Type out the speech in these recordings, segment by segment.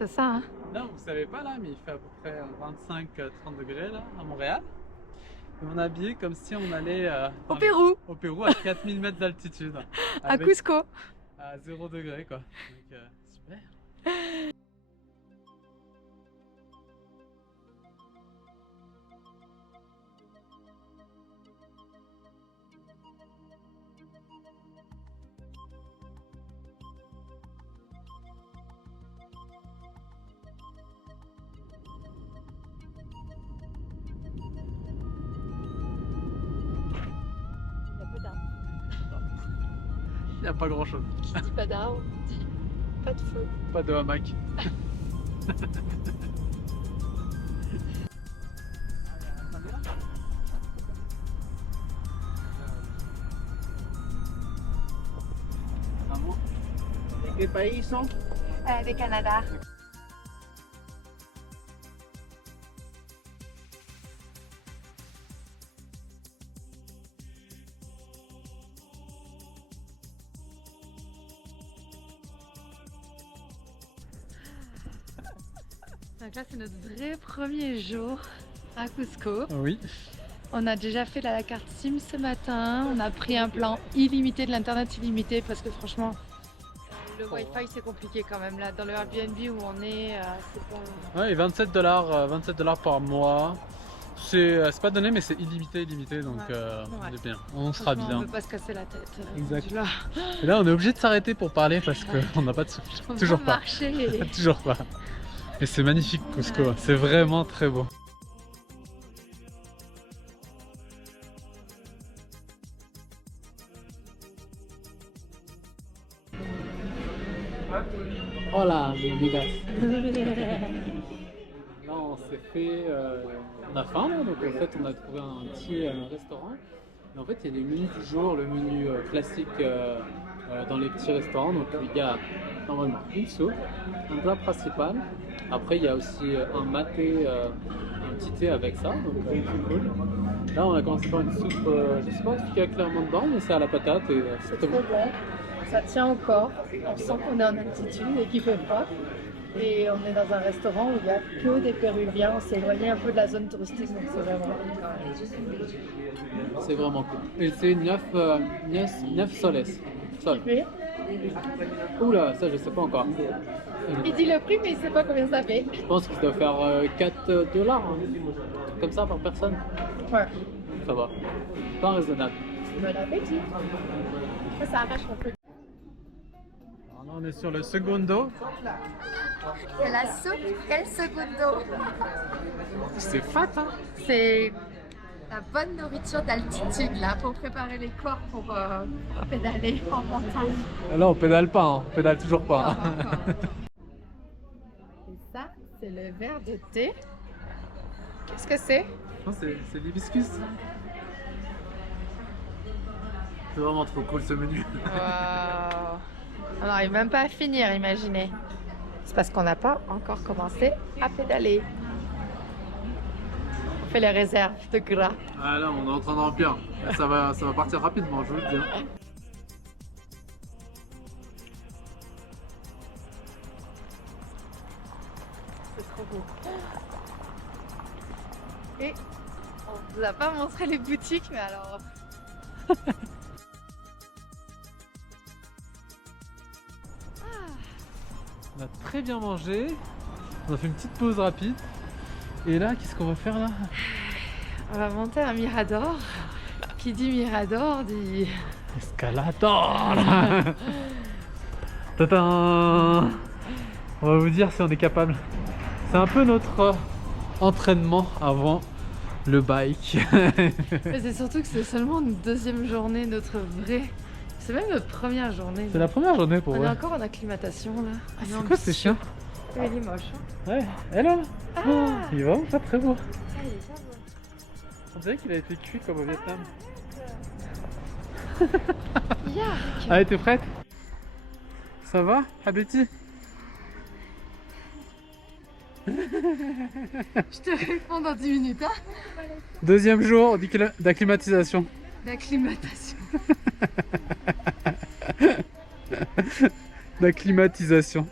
C'est ça, hein? Non, vous savez pas là, mais il fait à peu près 25-30 degrés là, à Montréal. Et on est habillé comme si on allait Au Pérou, au Pérou à 4000 mètres d'altitude. à Cusco. À 0 degré quoi. Donc, super. Il n'y a pas grand chose. Qui dit pas d'arbre, dit pas de feu. Pas de hamac. ¿De qué país son? De Canada. Donc là, c'est notre vrai premier jour à Cusco. Oui. On a déjà fait la carte SIM ce matin. On a pris un plan illimité, de l'internet illimité, parce que franchement, le Wi-Fi c'est compliqué quand même. Là, dans le Airbnb où on est, c'est pas. Ouais, et 27 $, par mois. C'est pas donné, mais c'est illimité, donc Ouais. on est bien. On sera Franchement, bien. On ne peut pas se casser la tête. Exact. Là, Et là, on est obligé de s'arrêter pour parler parce qu'on n'a pas de souffle. on Toujours va pas. marcher. Toujours pas. Et c'est magnifique Cusco, Ouais. c'est vraiment très beau. Hola, amigas. Là, on s'est fait. On a faim, là, donc en fait, on a trouvé un petit restaurant. Et en fait, il y a des menus du jour, le menu classique dans les petits restaurants. Donc, il y a normalement une soupe, un plat principal. Après, il y a aussi un maté, un petit thé avec ça. Donc, c'est cool. Là, on a commencé par une soupe, je sais pas ce qu'il y a clairement dedans, mais c'est à la patate et c'est C'est très bon. trop bon. Ça tient au corps. On sent qu'on est en altitude et qu'il fait froid. Et on est dans un restaurant où il n'y a que des Péruviens. On s'est éloigné un peu de la zone touristique, donc c'est vraiment cool quand même. C'est vraiment cool. Et c'est 9 soles. Sol. Et Oula, ça je sais pas encore. il dit le prix, mais il ne sait pas combien ça fait. Je pense qu'il doit faire 4 $, hein, un truc comme ça par personne. Ouais. Ça va. Pas raisonnable. Bon appétit. Ça arrache un peu. Alors là, on est sur le segundo. C'est la soupe El Segundo. C'est fat, hein? C'est la bonne nourriture d'altitude là pour préparer les corps pour pédaler en montagne. Là, on pédale pas, hein. On pédale toujours pas. Et ça, c'est le verre de thé. Qu'est-ce que c'est? Non, c'est l'hibiscus. C'est vraiment trop cool ce menu. Waouh! On n'arrive même pas à finir, imaginez. C'est parce qu'on n'a pas encore commencé à pédaler. On fait les réserves de gras. Ah là, on est en train de remplir. Ça va partir rapidement, je vous le dis. C'est trop beau. Et on vous a pas montré les boutiques, mais alors. On a très bien mangé. On a fait une petite pause rapide. Et là, qu'est-ce qu'on va faire là? On va monter un mirador. Qui dit mirador dit. Escalator. Tadam. On va vous dire si on est capable. C'est un peu notre entraînement avant le bike. Mais c'est surtout que c'est seulement une deuxième journée, notre vraie. C'est même notre première journée. C'est la première journée pour On est moi. encore en acclimatation là. Ah, c'est quoi ces chiens? Il est moche. Hein. Ouais, et là Ah. il est vraiment pas très beau. Ah, il est pas beau. On dirait qu'il a été cuit comme au Vietnam. Yark. Allez, t'es prête? Ça va, Habiti? Je te réponds dans 10 minutes. Hein. Deuxième jour d'acclimatisation. D'acclimatation. D'acclimatisation.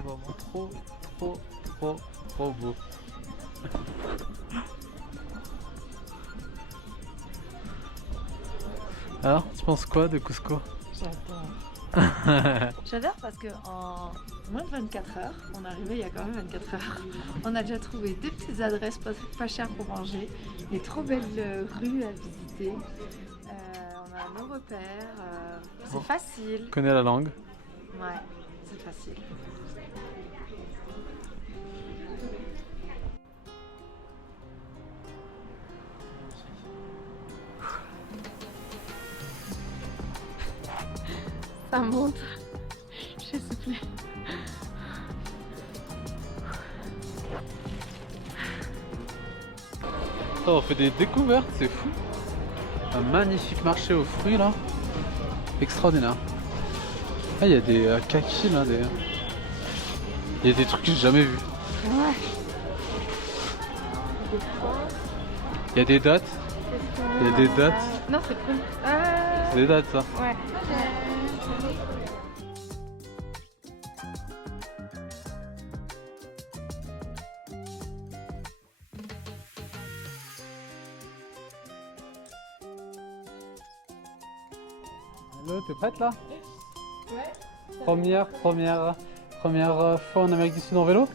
c'est vraiment trop, trop, trop, trop beau. Alors, tu penses quoi de Cusco? J'adore. J'adore parce qu'en moins de 24 heures, on est arrivé il y a quand même 24 heures, on a déjà trouvé des petites adresses pas chères pour manger, des trop belles rues à visiter, on a nos repères, c'est facile. Tu connais la langue? Ouais, c'est facile. Ça monte, je suis soufflée. Oh, on fait des découvertes, c'est fou. Un magnifique marché aux fruits là. Extraordinaire. Ah, il y a des kakis là, il y a des trucs que j'ai jamais vus. Ouais. Il y a des dates. Il y a des dates. Non, c'est cool. C'est des dates ça. Ouais. Allo, t'es prête là? Ouais. Première fois en Amérique du Sud en vélo?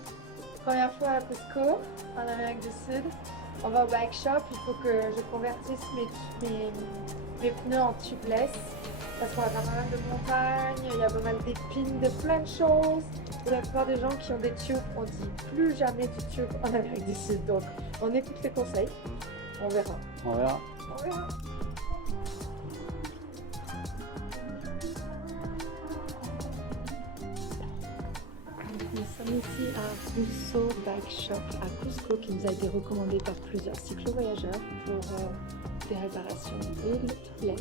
Première fois à Cusco, en Amérique du Sud. On va au bike shop, il faut que je convertisse mes pneus en tubeless parce qu'on va faire pas mal de montagnes, il y a pas mal d'épines, de plein de choses. Et la plupart des gens qui ont des tubes, on dit plus jamais du tube en Amérique du Sud. Donc on écoute les conseils, on verra. On verra. On verra. Nous sommes ici à Russo Bike Shop à Cusco qui nous a été recommandé par plusieurs cyclo-voyageurs pour des réparations et les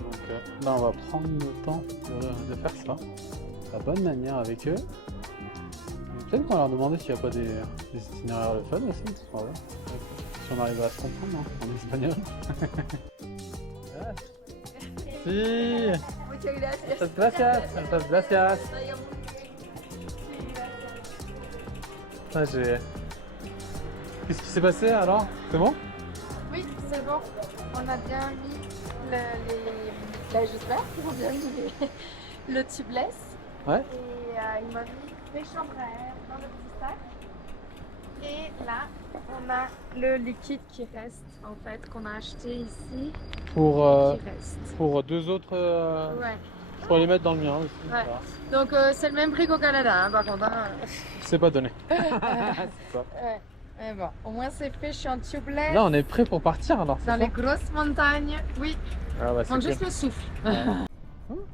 Donc là on va prendre le temps de faire ça de la bonne manière avec eux. Peut-être qu'on va leur demander s'il n'y a pas des itinéraires de fun aussi. On va voir. Si on arrive à se comprendre hein, en espagnol. Si. Muchas gracias. Muchas gracias. Ah, qu'est-ce qui s'est passé alors? C'est bon? Oui, c'est bon. On a bien mis j'espère qu'ils ont bien mis le tubeless. Ouais. Et il m'a mis des chambres à air dans le petit sac. Et là, on a le liquide qui reste en fait, qu'on a acheté ici. Pour deux autres. Ouais. Je pourrais les mettre dans le mien aussi. Ouais. Donc c'est le même prix qu'au Canada, hein, par contre. Hein. C'est pas donné. C'est ça. Ouais. Mais bon, au moins c'est fait, je suis en tubeless. Là, on est prêt pour partir alors. Dans les grosses montagnes, oui. Ah bah, Donc c'est juste le souffle. Oh,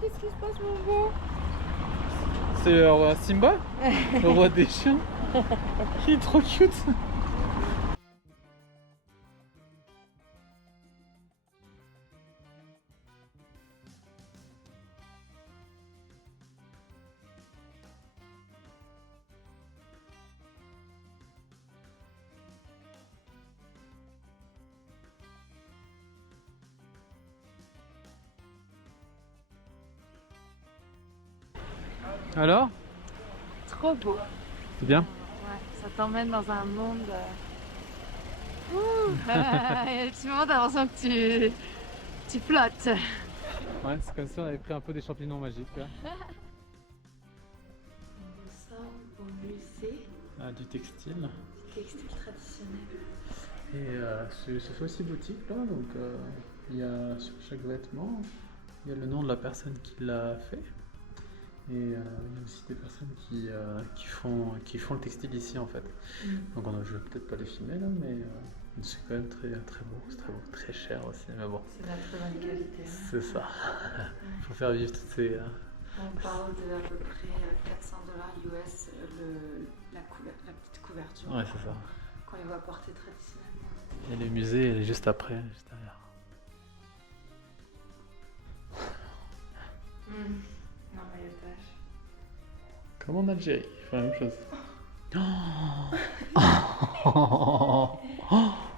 qu'est-ce qui se passe, mon beau? C'est Simba, le roi des chiens. Il est trop cute. Alors? Trop beau. C'est bien? Ouais, ça t'emmène dans un monde. Il y a des petits moments t'as l'impression que tu flottes. Ouais, c'est comme si on avait pris un peu des champignons magiques. Là. Nous sommes au musée Du textile. textile traditionnel. Et c'est fait aussi boutique là, donc il y a sur chaque vêtement, il y a le nom de la personne qui l'a fait. Et il y a aussi des personnes qui font le textile ici en fait. Donc je vais peut-être pas les filmer là, mais c'est quand même très, très beau, c'est très beau, très cher aussi, mais bon. C'est de la très bonne qualité. C'est ça. Il faut faire vivre toutes ces... On parle de à peu près $400 US la petite couverture. Ouais, c'est ça. Qu'on les voit porter traditionnellement. Et le musée, elle est juste après, juste derrière. Non, maillotage. Comme en Algérie, il faut la même chose.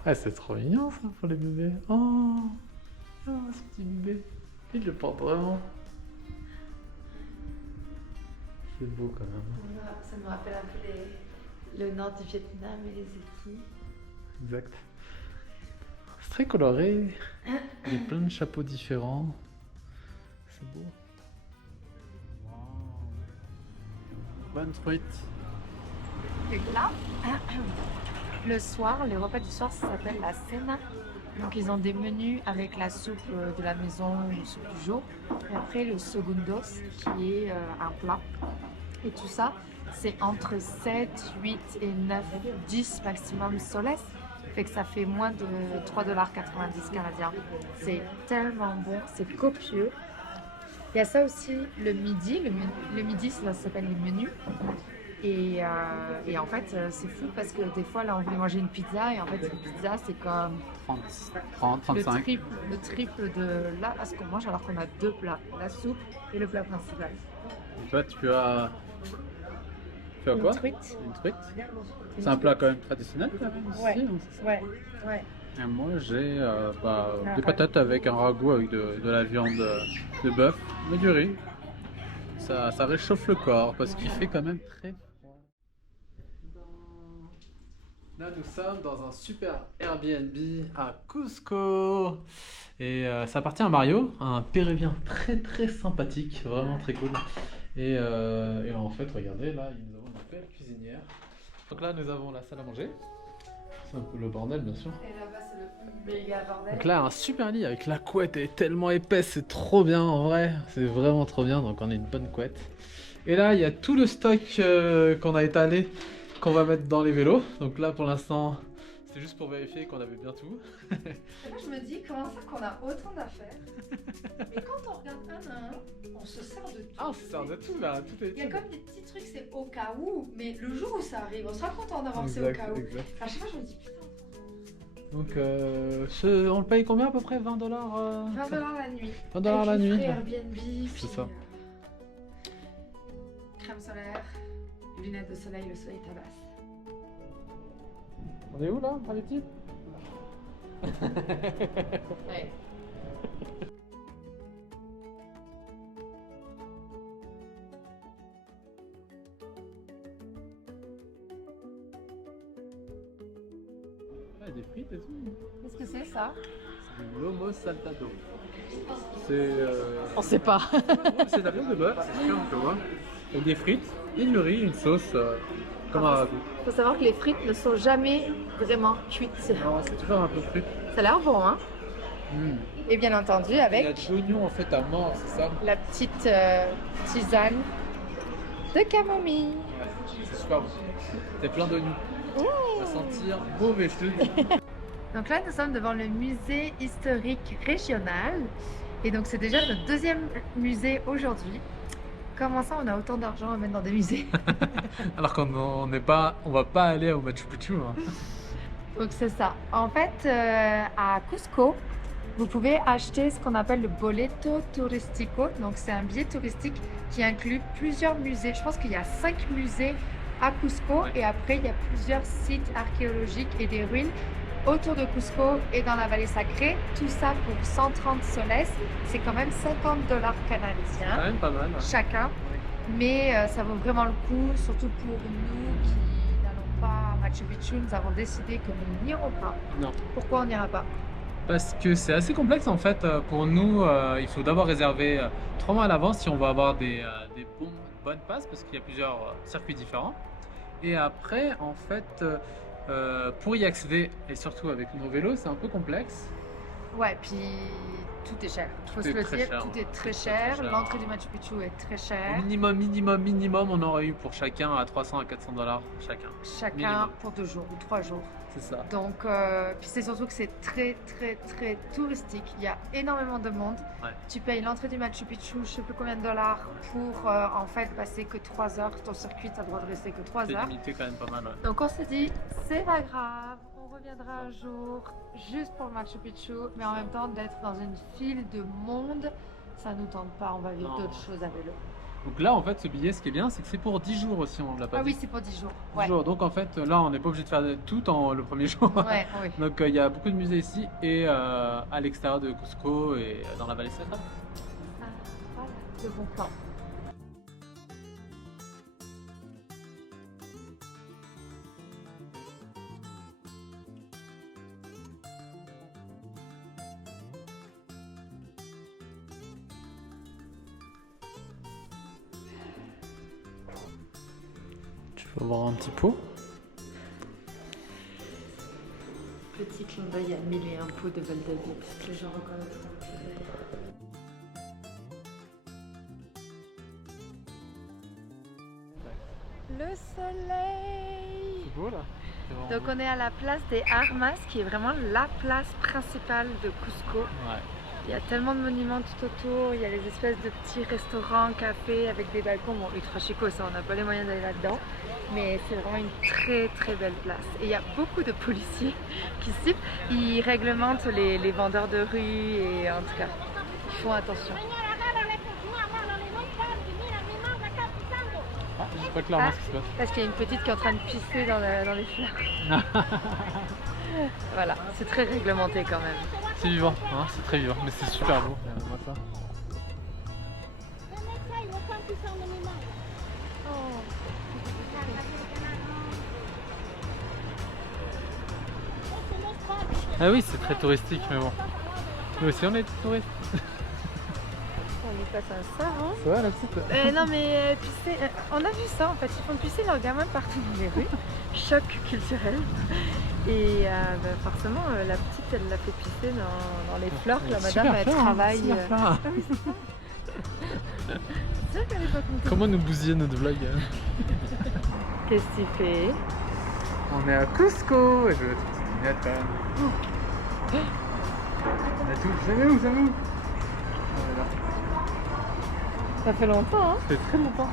Ah, c'est trop mignon ça pour les bébés. Ce petit bébé. Il le porte vraiment. C'est beau quand même. Ça me rappelle un peu le nord du Vietnam et les équipes. Exact. C'est très coloré. Il y a plein de chapeaux différents. C'est beau. Wow. Bonne truite. Et là, le soir, les repas du soir, ça s'appelle la cena. Donc ils ont des menus avec la soupe de la maison, la soupe du jour. Et après le segundos, qui est un plat. Et tout ça, c'est entre 7, 8 et 9, 10 maximum soles. Fait que ça fait moins de 3,90 $ canadiens. C'est tellement bon, c'est copieux. Il y a ça aussi le midi. Le midi, ça s'appelle les menus. Et en fait, c'est fou parce que des fois, là, on voulait manger une pizza et en fait, une pizza, c'est comme 30, 35. le triple de là à ce qu'on mange alors qu'on a deux plats, la soupe et le plat principal. Et toi, tu as Une quoi? truite. Une truite. C'est un plat quand même traditionnel quand même ici, Ouais. hein, c'est ça? Ouais. Et moi, j'ai des patates avec un ragoût avec de la viande de bœuf, mais du riz. Ça réchauffe le corps parce qu'il fait quand même très froid. Là, nous sommes dans un super Airbnb à Cusco. Et ça appartient à Mario, un Péruvien très très sympathique, vraiment très cool. Et en fait, regardez, là, nous avons une belle cuisinière. Donc là, nous avons la salle à manger. C'est un peu le bordel, bien sûr. Et là-bas, c'est le méga bordel. Donc là, un super lit avec la couette, elle est tellement épaisse, c'est trop bien en vrai. C'est vraiment trop bien, donc on a une bonne couette. Et là, il y a tout le stock qu'on a étalé, qu'on va mettre dans les vélos. Donc là, pour l'instant, c'est juste pour vérifier qu'on avait bien tout. Et moi, je me dis, comment ça qu'on a autant d'affaires? Et quand on regarde un à un, on se sert de tout. Ah, on se sert de tout là, tout est Il y a comme des petits trucs, c'est au cas où, mais le jour où ça arrive, on sera content d'avoir c'est au Exact, cas où. exact. À chaque fois, je me dis, putain, Donc, on le paye combien à peu près? 20 $? 20 $ la nuit. 20 $ la Avec les nuit. frais Airbnb, puis, C'est ça. crème solaire, lunettes de soleil, le soleil tabasse. On est où là, à l'équipe? Ouais. Ah, des frites et tout. Qu'est-ce que c'est ça? C'est du lomo saltado. C'est On sait pas. c'est de la viande de bœuf, c'est sûr, tu vois. Avec des frites et du riz, une sauce comme un ragoût. Il faut savoir que les frites ne sont jamais vraiment cuites. Non, c'est toujours un peu frit. Ça a l'air bon, hein? Et bien entendu, Il y a avec de l'oignon en fait à mort, c'est ça? la petite tisane de camomille. Ouais, c'est super bon. C'est plein d'oignons. On va sentir mauvais, je te le dis. Donc là, nous sommes devant le musée historique régional. Et donc, c'est déjà notre deuxième musée aujourd'hui. Comment ça, on a autant d'argent à mettre dans des musées? Alors qu'on va pas aller au Machu Picchu. Hein. Donc, c'est ça. En fait, à Cusco, vous pouvez acheter ce qu'on appelle le boleto turistico. Donc, c'est un billet touristique qui inclut plusieurs musées. Je pense qu'il y a 5 musées à Cusco. Ouais. Et après, il y a plusieurs sites archéologiques et des ruines autour de Cusco et dans la vallée sacrée. Tout ça pour 130 soles. C'est quand même 50 $ canadiens. Quand même pas mal. Ouais. Chacun, mais ça vaut vraiment le coup, surtout pour nous qui n'allons pas à Machu Picchu. Nous avons décidé que nous n'irons pas. Non. Pourquoi on n'ira pas? Parce que c'est assez complexe en fait. Pour nous, il faut d'abord réserver 3 mois à l'avance si on va avoir des bonnes passes, parce qu'il y a plusieurs circuits différents. Et après, en fait, pour y accéder, et surtout avec nos vélos, c'est un peu complexe. Ouais, puis tout est cher. Il faut Tout se est le très dire, cher. tout est très Tout est cher. très cher. L'entrée du Machu Picchu est très Au chère. minimum, on aurait eu pour chacun à 300 à 400 $ chacun. Chacun minimum. pour 2 jours ou 3 jours. C'est ça. Donc, puis c'est surtout que c'est très touristique. Il y a énormément de monde. Ouais. Tu payes l'entrée du Machu Picchu, je sais plus combien de dollars, pour en fait passer que 3 heures. Ton circuit, tu as le droit de rester que 3 C'est heures. limité quand même pas mal. Ouais. Donc on s'est dit, c'est pas grave, on reviendra un jour juste pour le Machu Picchu, mais en même temps d'être dans une file de monde, ça nous tente pas, on va vivre Non. d'autres choses à vélo. Donc là, en fait, ce billet, ce qui est bien, c'est que c'est pour 10 jours aussi, on l'a pas Ah dit. oui, c'est pour 10 jours. 10 Ouais. jours. Donc en fait, là, on n'est pas obligé de faire tout en le premier jour. Ouais, oui. Donc il y a beaucoup de musées ici et à l'extérieur de Cusco et dans la vallée sacrée. Ah, voilà, le bon plan. Je vais boire un petit pot. Petit clin d'œil à 1001 pots de Val-d'Avie, que les gens reconnaissent. Le soleil! C'est beau là. Donc on est à la place des Armas, qui est vraiment la place principale de Cusco. Ouais. Il y a tellement de monuments tout autour, il y a les espèces de petits restaurants, cafés avec des balcons, bon ultra chico ça on n'a pas les moyens d'aller là-dedans, mais c'est vraiment une très très belle place. Et il y a beaucoup de policiers qui sifflent, ils réglementent les vendeurs de rue et en tout cas, ils font attention. Ah, je sais pas clairement ce qui se passe. Parce qu'il y a une petite qui est en train de pisser dans les fleurs. Voilà, c'est très réglementé quand même. C'est vivant, hein, c'est très vivant, mais c'est super beau. Moi, ça. Ah oui, c'est très touristique, mais bon. Nous aussi, on est touristes. On y passe un savon. Ça va, la petite? Non mais on a vu ça en fait, ils font pisser leurs gamins partout dans les rues. Choc culturel. Et forcément, la petite, elle l'a fait pisser dans les fleurs que la madame elle travaille. Ah oui, c'est ça. C'est vrai qu'elle est pas contente. Comment nous bousiller notre vlog? Qu'est-ce que tu fais? On est à Cusco et je vais mettre une petite vignette quand même. On a tout. Vous avez où? Voilà. Ça fait longtemps, hein? Ça fait très longtemps.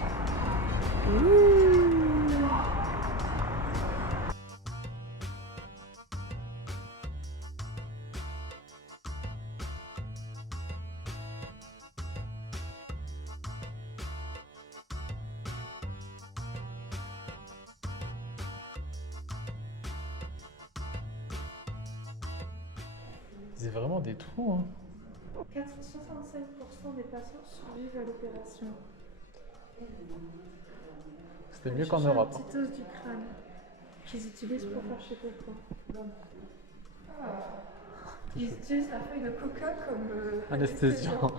C'est vraiment des trous, hein. 65% des patients survivent à l'opération. C'était mieux qu'en Europe. Une petite os du crâne qu'ils utilisent pour faire chez coco. Ils utilisent la feuille de coca comme Anesthésiant.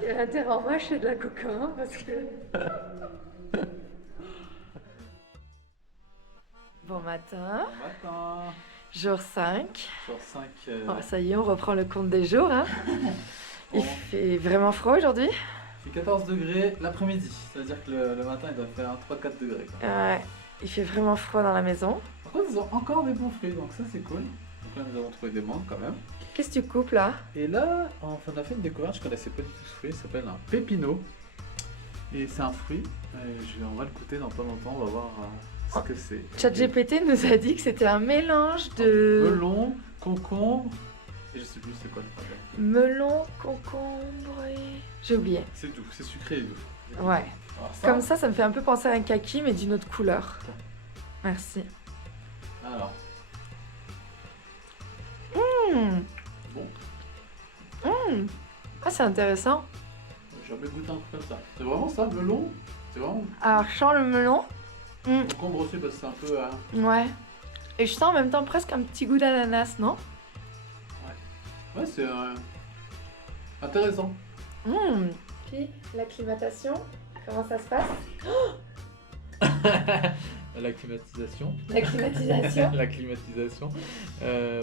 Il y a intérêt en mâcher de la coca hein, parce que. Bon matin. Bon matin. Jour 5. Jour 5. Oh, ça y est, on reprend le compte des jours. Hein. Il fait vraiment froid aujourd'hui. Il fait 14 degrés l'après-midi. C'est-à-dire que le matin, il doit faire 3-4 degrés. Ouais, il fait vraiment froid dans la maison. Par contre, ils ont encore des bons fruits, donc ça c'est cool. Donc là, nous avons trouvé des mangues quand même. Qu'est-ce que tu coupes là? Et là, on a fait une découverte, je connaissais pas du tout ce fruit, il s'appelle un pépino. Et c'est un fruit, on va le goûter dans pas longtemps, on va voir ce que c'est. ChatGPT nous a dit que c'était un mélange de... melon, concombre, et je sais plus c'est quoi le problème. Melon, concombre et... J'ai oublié. C'est doux, c'est sucré et doux. Ouais. Alors ça, Comme ça me fait un peu penser à un kaki, mais d'une autre couleur. Merci. Alors. Bon. Ah, c'est intéressant. J'ai jamais goûté un truc comme ça. C'est vraiment ça, melon? C'est vraiment... Alors, je sens le melon. Concombre aussi parce que c'est un peu... Ouais. Et je sens en même temps presque un petit goût d'ananas, non? Ouais, c'est intéressant. Puis, l'acclimatation, comment ça se passe? La climatisation. La climatisation. La climatisation.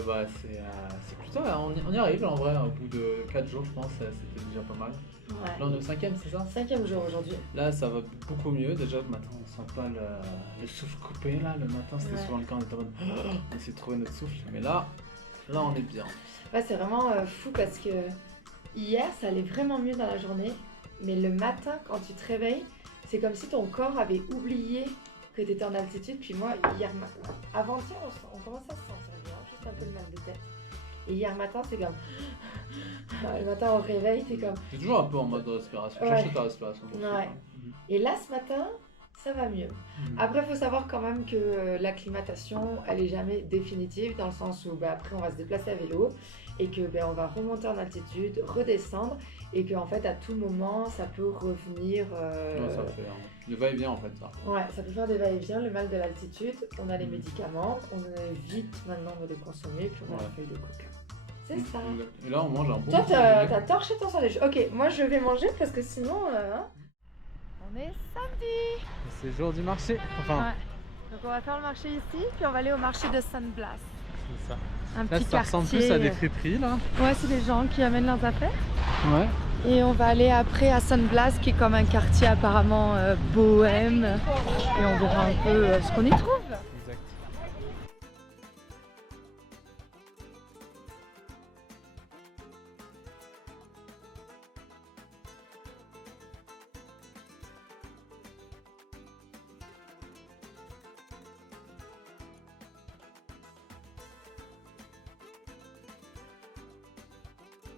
Bah, c'est plutôt... On y arrive en vrai, au bout de 4 jours je pense, c'était déjà pas mal. Ouais. Là on est au 5e, c'est ça? 5e jour aujourd'hui. Là ça va beaucoup mieux, déjà le matin on sent pas le souffle coupé là, le matin c'était souvent le cas, on était en mode on essaie de trouver notre souffle, mais là on est bien. Ouais, c'est vraiment fou parce que hier ça allait vraiment mieux dans la journée, mais le matin quand tu te réveilles, c'est comme si ton corps avait oublié que tu étais en altitude. Puis moi, avant-hier, on commence à se sentir bien, juste un peu le mal de tête. Et hier matin, c'est comme... Le matin au réveil, t'es comme... T'es toujours un peu en mode respiration, Ouais. cherche ta respiration. Ouais. Et là, ce matin, ça va mieux. Après, il faut savoir quand même que l'acclimatation, elle est jamais définitive, dans le sens où après, on va se déplacer à vélo et que on va remonter en altitude, redescendre, et qu'en fait, à tout moment, ça peut revenir... Ouais, ça fait le va-et-vient en fait, ça. Ouais, ça peut faire des va-et-vient, le mal de l'altitude. On a les médicaments, on évite maintenant de les consommer, puis on a la feuille de coca. C'est ça. Et là, on mange un bon... Toi, t'as torché ton sandwich. Ok, moi je vais manger parce que sinon... On est samedi. C'est jour du marché. Enfin, Ouais. Donc on va faire le marché ici, puis on va aller au marché de San Blas. c'est ça. Un Là, petit ça ressemble plus quartier. à des friperies là. Ouais, c'est des gens qui amènent leurs affaires. Ouais. Et on va aller après à San Blas, qui est comme un quartier apparemment bohème. Et on verra un peu ce qu'on y trouve. Exact.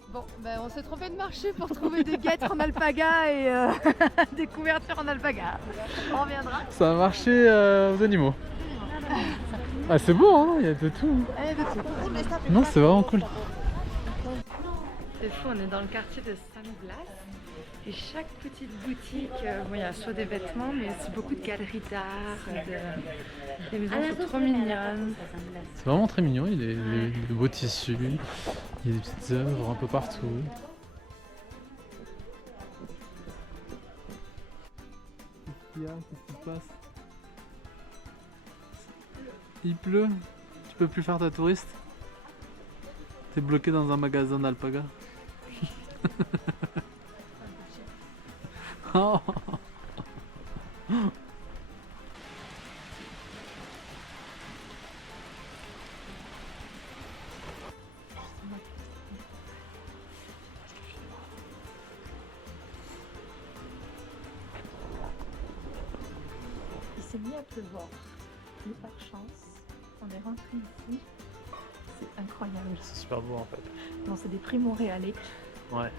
Bon, ben on s'est trompé de marché pour trouver des guêtres en alpaga et des couvertures en alpaga. On reviendra. C'est un marché aux animaux. Ah, c'est beau, hein, il y a de tout. Allez, de tout. Non, c'est vraiment cool. C'est fou, on est dans le quartier de San Blas. Et chaque petite boutique, bon, il y a soit des vêtements, mais aussi beaucoup de galeries d'art. Les maisons sont trop mignonnes. C'est vraiment très mignon, il y a des beaux tissus, il y a des petites œuvres un peu partout. Qu'est-ce qu'il y a? Qu'est-ce qui se passe? Il pleut? Tu peux plus faire ta touriste? T'es bloqué dans un magasin d'alpaga. Oh. Il s'est mis à pleuvoir. Et par chance, on est rentré ici. C'est incroyable. C'est super beau en fait. Bon, c'est des prix montréalais. Ouais.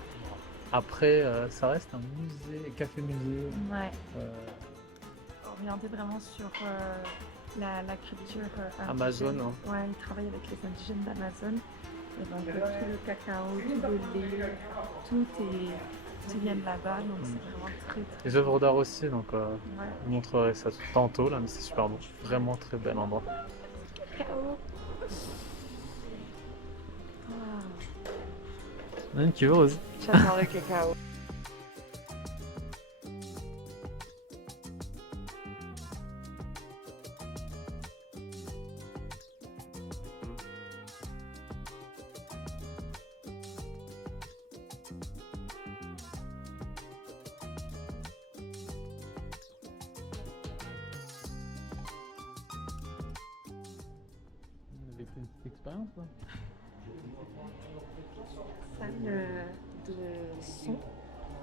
Après, ça reste un musée, café-musée. Ouais. Orienté vraiment sur la culture Amazon, indigène. hein. Ouais, il travaille avec les indigènes d'Amazon. Et donc tout le cacao, tout le lait, tout vient de là-bas. Donc c'est vraiment très très Les œuvres d'art aussi, donc ouais. je vous montrerai ça tantôt là, mais c'est super beau. Vraiment très bel endroit. Cacao. Anne qui est heureuse. J'adore le cacao. On a vécu une petite expérience là. Salle de son,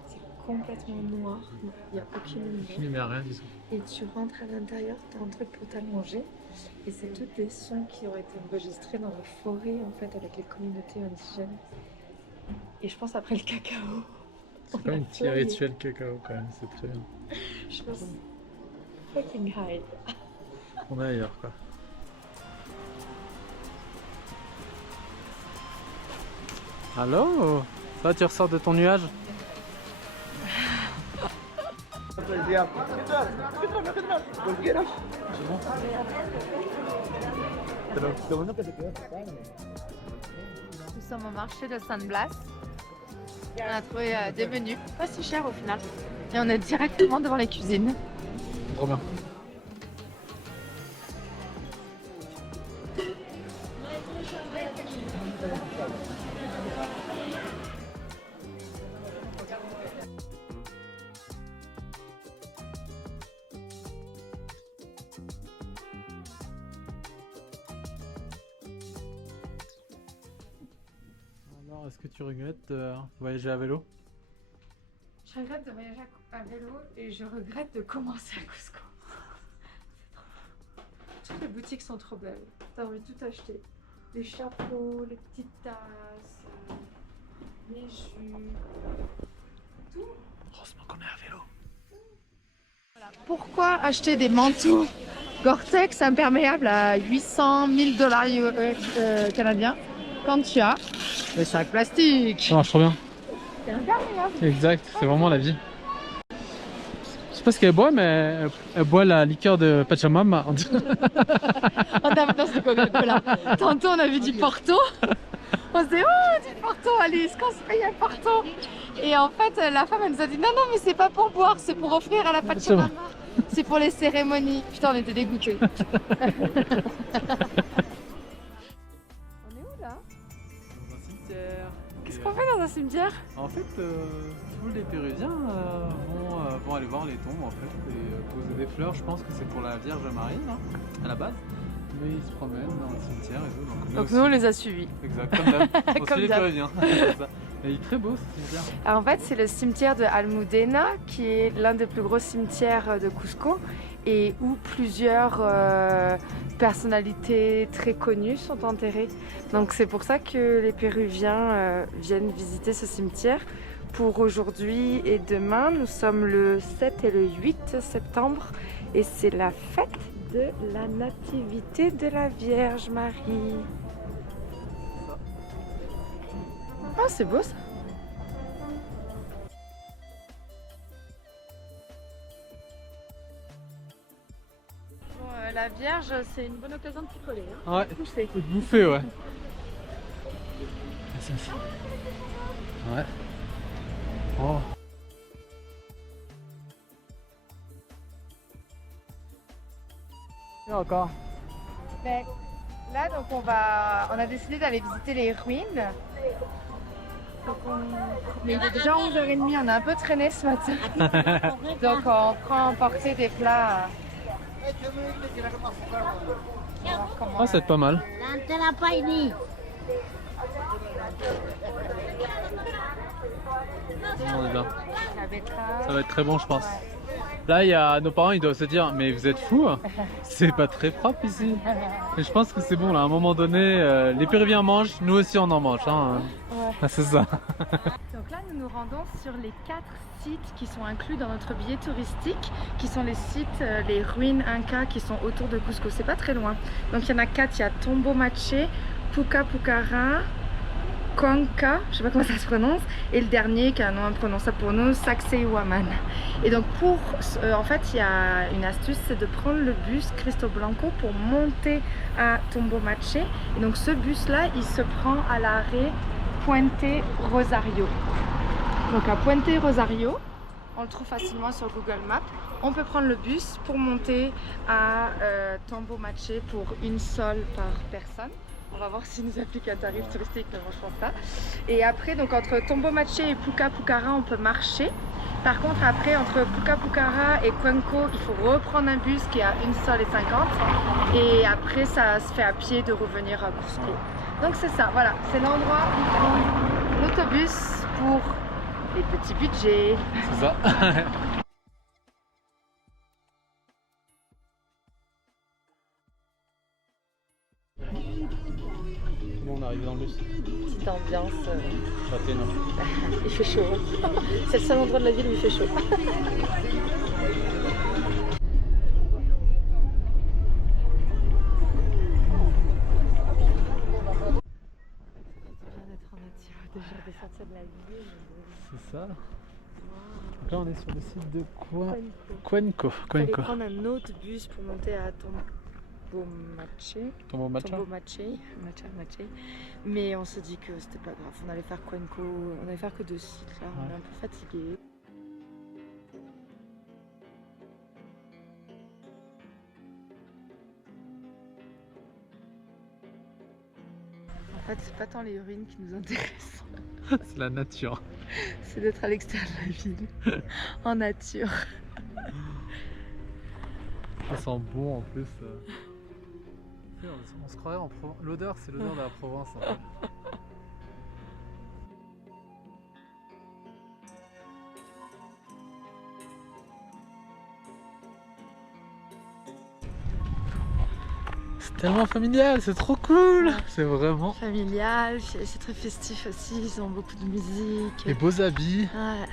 c'est complètement noir, il n'y a aucune lumière. Il n'y a rien du tout. Et tu rentres à l'intérieur, tu as un truc pour t'allonger. Et c'est tous des sons qui ont été enregistrés dans la forêt en fait avec les communautés indigènes. Et je pense après le cacao. C'est comme un petit rituel cacao quand même, c'est très bien. Je pense fucking high. On est ailleurs quoi. Allô? Ça va, tu ressors de ton nuage? Nous sommes au marché de San Blas. On a trouvé des menus, pas si chers au final. Et on est directement devant les cuisines. Trop bien. Alors, est-ce que tu regrettes de voyager à vélo? Je regrette de voyager à vélo et je regrette de commencer à Cusco. Toutes les boutiques sont trop belles. T'as envie de tout acheter. Les chapeaux, les petites tasses, les jus, tout. Heureusement qu'on est à vélo. Pourquoi acheter des manteaux Gore-Tex imperméables à 800 000 $ canadiens quand tu as le sac plastique? Ça marche trop bien. C'est imperméable. Exact, c'est vraiment la vie. Je sais pas ce qu'elle boit, mais elle boit la liqueur de Pachamama. On dirait. Non, c'est Coca-Cola. Tantôt on a vu du Porto. On se dit oh du Porto, Alice, qu'on se paye un Porto. Et en fait la femme elle nous a dit non mais c'est pas pour boire, c'est pour offrir à la Pachamama. C'est pour les cérémonies. Putain, on était dégoûtés. On est où là? Dans un cimetière. Qu'est-ce qu'on fait dans un cimetière? En fait, tous les Péruviens vont aller voir les tombes en fait et poser des fleurs. Je pense que c'est pour la Vierge Marie hein, à la base. Mais ils se promènent dans le cimetière et tout. Donc nous on les a suivis. Exact, comme d'hab. On Comme suit les d'hab. Péruviens. C'est ça. Et il est très beau ce cimetière. Alors, en fait, c'est le cimetière de Almudena, qui est l'un des plus gros cimetières de Cusco et où plusieurs personnalités très connues sont enterrées. Donc c'est pour ça que les Péruviens viennent visiter ce cimetière. Pour aujourd'hui et demain, nous sommes le 7 et le 8 septembre et c'est la fête de la nativité de la Vierge Marie. Ah, c'est beau ça. Bon, la Vierge, c'est une bonne occasion de picoler. Hein. Ouais, Pousser. faut te bouffer, ouais. Ouais. Oh. Et encore. Mais là, donc on a décidé d'aller visiter les ruines. Donc mais il est déjà 11h30, on a un peu traîné ce matin. Donc on prend emporter des plats. On va voir comment, Ah, c'est pas mal. On est bien. la betterave. Ça va être très bon, je pense. Ouais. Là, il y a nos parents, ils doivent se dire, mais vous êtes fous, c'est pas très propre ici. Et je pense que c'est bon, là, à un moment donné, les Péruviens mangent, nous aussi on en mange. Hein. Ouais. Ah, c'est ça. Donc là, nous nous rendons sur les 4 sites qui sont inclus dans notre billet touristique, qui sont les sites, les ruines Inca qui sont autour de Cusco. C'est pas très loin. Donc il y en a 4, il y a Tombo Maché, Puca Pucara, Cuenca, je sais pas comment ça se prononce, et le dernier qui a un nom imprononçable pour nous, Sacsayhuaman. Et donc en fait, il y a une astuce, c'est de prendre le bus Cristo Blanco pour monter à Tombo Maché. Et donc ce bus-là, il se prend à l'arrêt Puente Rosario. Donc à Puente Rosario, on le trouve facilement sur Google Maps. On peut prendre le bus pour monter à Tombo Maché pour une seule par personne. On va voir s'il nous applique un tarif touristique, mais moi je pense pas. Et après, donc entre Tombo Maché et Puca Pucara, on peut marcher. Par contre, après, entre Puca Pucara et Cuenco, il faut reprendre un bus qui est à 1,50 $. Et après, ça se fait à pied de revenir à Cusco. Donc c'est ça, voilà, c'est l'endroit où prendre l'autobus pour les petits budgets. C'est ça. Bon, on arrive dans le bus. Petite ambiance. Châtellerault. Il fait chaud. C'est le seul endroit de la ville où il fait chaud. Déjà de sortir de la ville. C'est ça. Donc là, on est sur le site de Cuenco. Cuenco. Il fallait prendre un autre bus pour monter à Tombo Maché. Tombo Macha. Tombo Maché. Maché. Mais on s'est dit que c'était pas grave. On allait faire Cuenco. On allait faire que 2 sites là. On est un peu fatigué. En fait, c'est pas tant les ruines qui nous intéressent. C'est la nature. C'est d'être à l'extérieur de la ville. En nature. Ça sent bon en plus. On se croirait en Provence. L'odeur, c'est l'odeur de la Provence. En fait. C'est tellement familial, c'est trop cool. C'est vraiment. Familial, c'est très festif aussi. Ils ont beaucoup de musique. Les beaux habits. Ouais.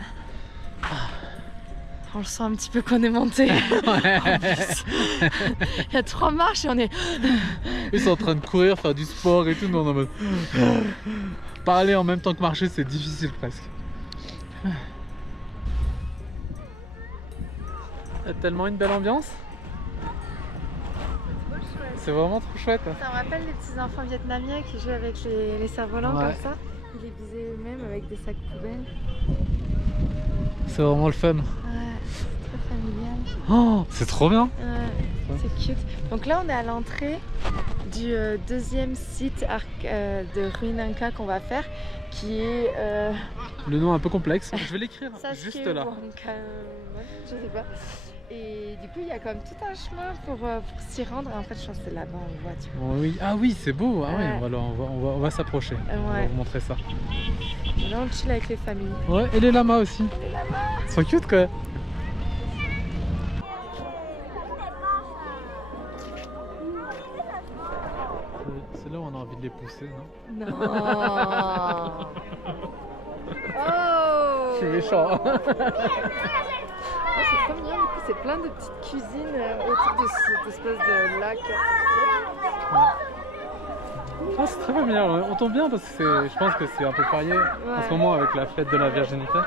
On le sent un petit peu qu'on est monté. Il y a 3 marches et on est. Ils sont en train de courir, faire du sport et tout. Nous on est en mode. Parler en même temps que marcher, c'est difficile presque. Il y a tellement une belle ambiance. C'est vraiment trop chouette. Ça me rappelle les petits enfants vietnamiens qui jouent avec les cerfs-volants Ouais. comme ça. Ils les faisaient eux-mêmes avec des sacs poubelles. C'est vraiment le fun. Ouais, c'est très familiale. Oh, c'est trop bien. C'est cute. Donc là, on est à l'entrée du deuxième site de ruines Inca qu'on va faire, qui est... Le nom est un peu complexe. Je vais l'écrire juste là. Je sais pas. Et du coup, il y a comme tout un chemin pour s'y rendre. En fait, je pense que c'est là-bas, on voit. Tu vois. Oh, oui. Ah oui, c'est beau. Ah, Ouais. oui, alors on va s'approcher. On va vous montrer ça. Là, on chill avec les familles. Ouais, et les lamas aussi. Les lamas. Ils sont cute quoi. C'est là où on a envie de les pousser, non? Non. Oh. Je suis méchant. Ah, c'est trop mignon, du coup c'est plein de petites cuisines autour de cette espèce de lac. Ah, c'est très familial, on tombe bien parce que je pense que c'est un peu férié en ce moment avec la fête de la virginité.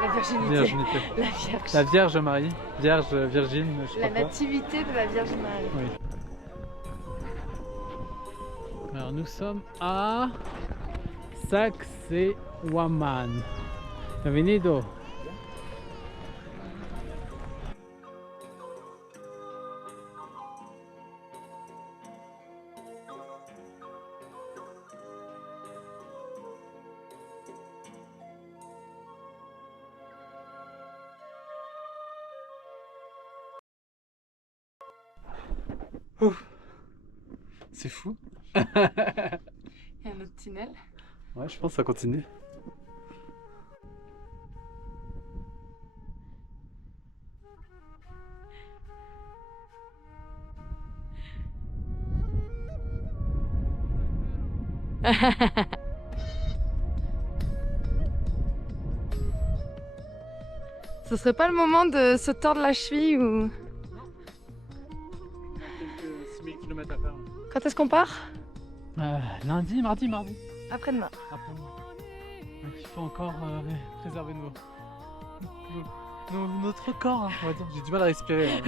La virginité. La Vierge. La Vierge Marie, Vierge, Virgine, je sais La pas quoi. nativité de la Vierge Marie. Oui. Alors nous sommes à Sacsayhuaman. Bienvenido. C'est fou. Il y a un autre tunnel. Ouais, je pense que ça continue. Ce serait pas le moment de se tordre la cheville ou... Quelques 6000 km à faire. Quand est-ce qu'on part? Lundi, mardi. Après-demain. Après-moi. Donc il faut encore préserver notre corps, hein, on va dire. J'ai du mal à respirer. Hein.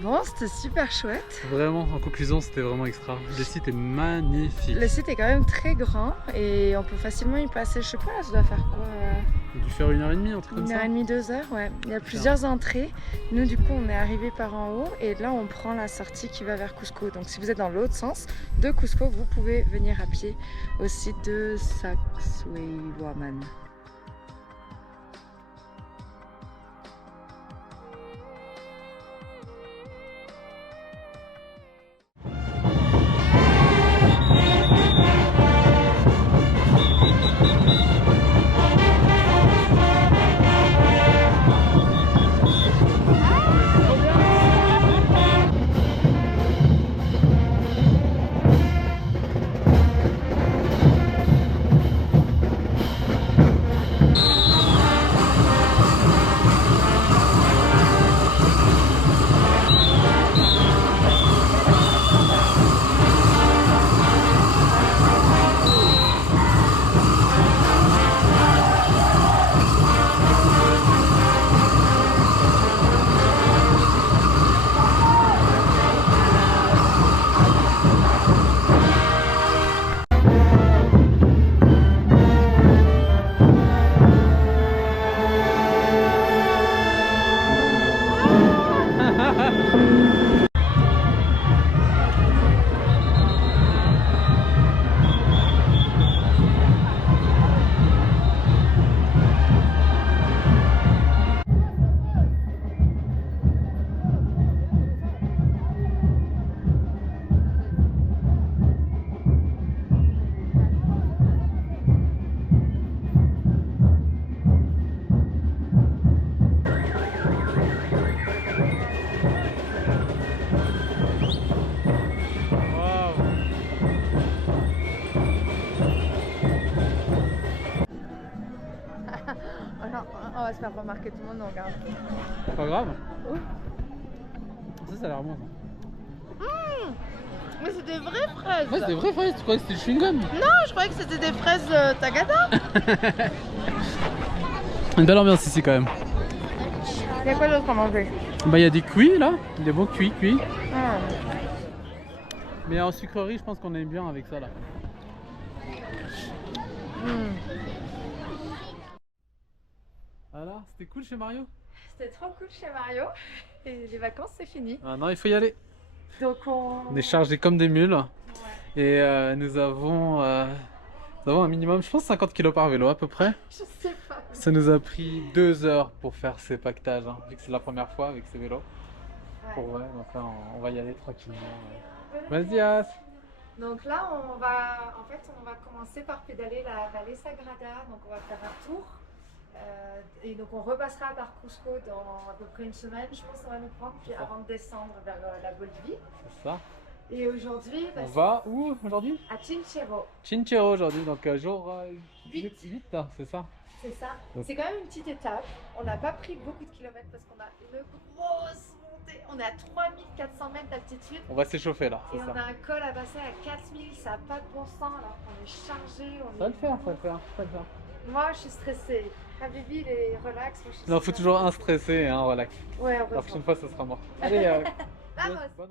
Bon, c'était super chouette. Vraiment, en conclusion, c'était vraiment extra. Le site est magnifique. Le site est quand même très grand et on peut facilement y passer, je sais pas, ça doit faire quoi On a dû faire 1h30, un truc comme ça. 1h30, 2h, ouais. Il y a plusieurs entrées. Nous, du coup, on est arrivé par en haut et là, on prend la sortie qui va vers Cusco. Donc, si vous êtes dans l'autre sens de Cusco, vous pouvez venir à pied au site de Sacsayhuaman. va se faire remarquer, tout le monde nous regarde. Pas grave. Oui. Ça a l'air bon. Mais c'est des vraies fraises. Ouais, c'est des vraies fraises, tu croyais que c'était du chewing-gum? Non, je croyais que c'était des fraises Tagada. Une belle ambiance ici quand même. Il y a quoi d'autre à manger? Bah il y a des cuits là, des bons cuits. Ah. Mais en sucrerie je pense qu'on aime bien avec ça là. Voilà, c'était cool chez Mario? C'était trop cool chez Mario. Et les vacances c'est fini. Ah non, il faut y aller. Donc On est chargés comme des mules. Et nous avons un minimum, je pense 50 kg par vélo à peu près. Je sais pas. Ça nous a pris 2 heures pour faire ces pactages, hein, vu que c'est la première fois avec ces vélos. Ouais. Pour vrai, donc là on va y aller tranquillement. Vas-y As. Donc là, on va commencer par pédaler la vallée Sagrada. Donc on va faire un tour. Et donc on repassera par Cusco dans à peu près une semaine. Je pense que ça va nous prendre, puis avant de descendre vers la Bolivie. C'est ça. Et aujourd'hui, On va où aujourd'hui? à Chinchero. Chinchero aujourd'hui, donc jour 8. 8, c'est ça. C'est ça. Donc- C'est quand même une petite étape. On n'a pas pris beaucoup de kilomètres parce qu'on a une grosse montée. On est à 3400 mètres d'altitude. On va s'échauffer là, Et c'est on ça. a un col à passer à 4000. Ça n'a pas de bon sens alors qu'on est chargé. Ça va le faire, ça va le faire, ça va le faire. Moi, je suis stressée. Habibi, il est relax. Moi, je suis Non, faut toujours un stressé et un relax. Ouais, La heureusement. prochaine fois, ça sera moi. Allez, Vamos. bonne-